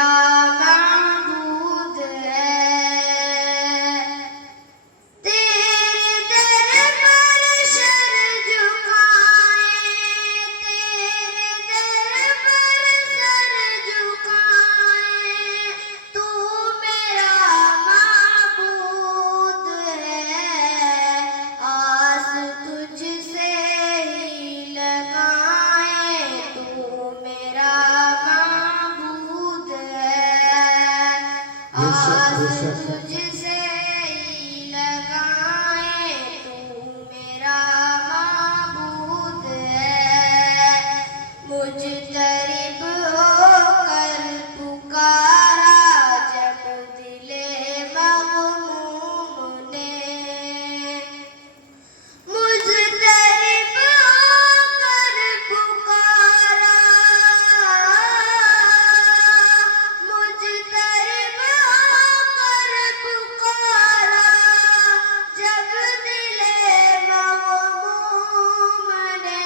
मेरा महबूद है। तेरे दर पर सर झुकाए, तेरे दर पर सर झुकाए, तू मेरा महबूद है। आस तुझसे ही लगाए, तू मेरा महबूद है। आस तुझसे ही लगाए, तू मेरा महबूद है। मुजतरिब होकर पुकारा जब दिले मग़मूम ने, मुजतरिब होकर पुकारा, मुजतरिब होकर पुकारा जब दिले मग़मूम ने।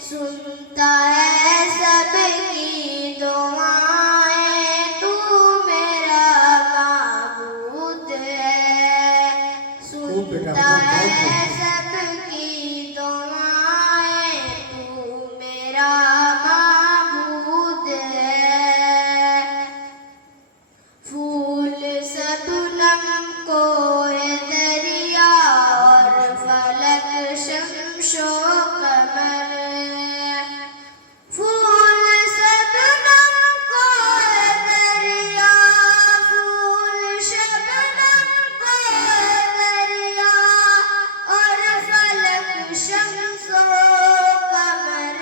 सुनता है सबकी दुआएं, तू मेरा महबूद है। सुनता है सबकी दुआएं, तू मेरा महबूद है। फूल शबनम को है दरिया और फलक शमशो कमर। फूल शबनम को है दरिया, फूल शबनम को है दरिया और फलक शमशो कमर।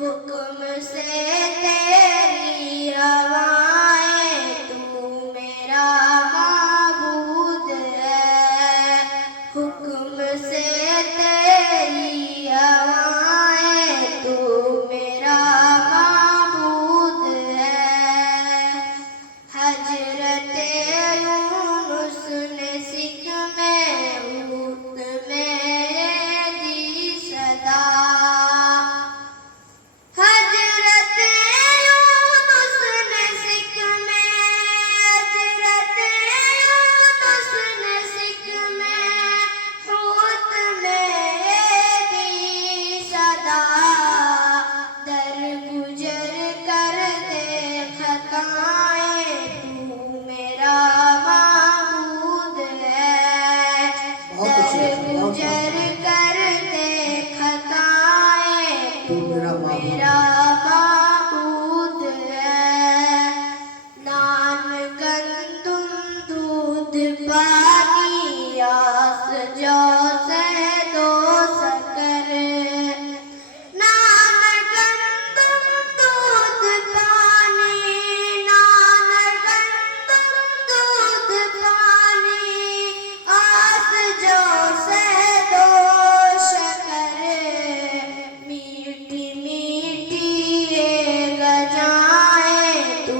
हुक्म से तेरी हवाएं, तू मेरा महबूद है। हुक्म से तेरी हवाएं, तू मेरा महबूद है। हजरते यूनुस ने सिक में ऊत में दी सदा। हजरते यूनुस ने सिक में, हजरते यूनुस ने सिक में ऊत में दी सदा। दर गुजर कर दे खताएं, तू मेरा महबूद है। दर गुजर कर दे खताएं, तू मेरा महबूद है। नान गंदुम दूध पानी आस जौ शहदो शक्कर। नान गंदुम दूध पानी, नान गंदुम दूध पानी आस जौ शहदो शक्कर। मीठी मीठी ये गजाएं, तू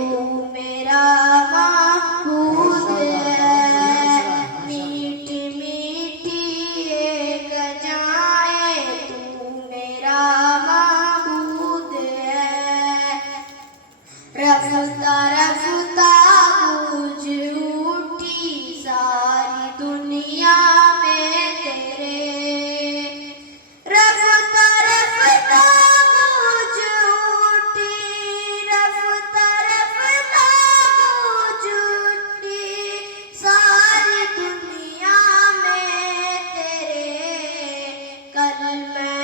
मेरा महबूद है। मीठी मीठी ये गजाएं, तू मेरा महबूद है। रफ्ता रफ्ता गूंज उठी सारी दुनिया में तेरे। रफ्ता रफ्ता गूंज उठी, रफ्ता रफ्ता गूंज उठी सारी दुनिया में तेरे। कलमे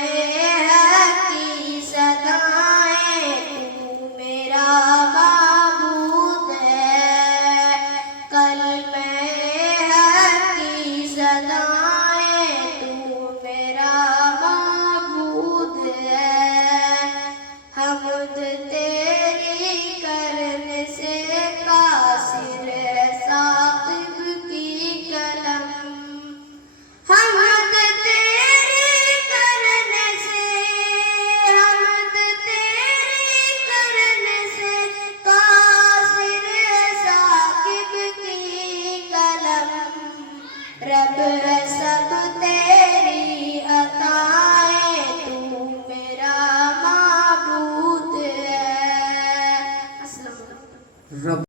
हक की सदाएं, तू मेरा महबूद है। कलमे हक की सदाएं, तू मेरा महबूद है। हमद तेरी करने से कासिर है साकिब की कलम। हमद तेरी करने से, हमद तेरी करने से कासिर है साकिब की कलम। रब है सब तेरा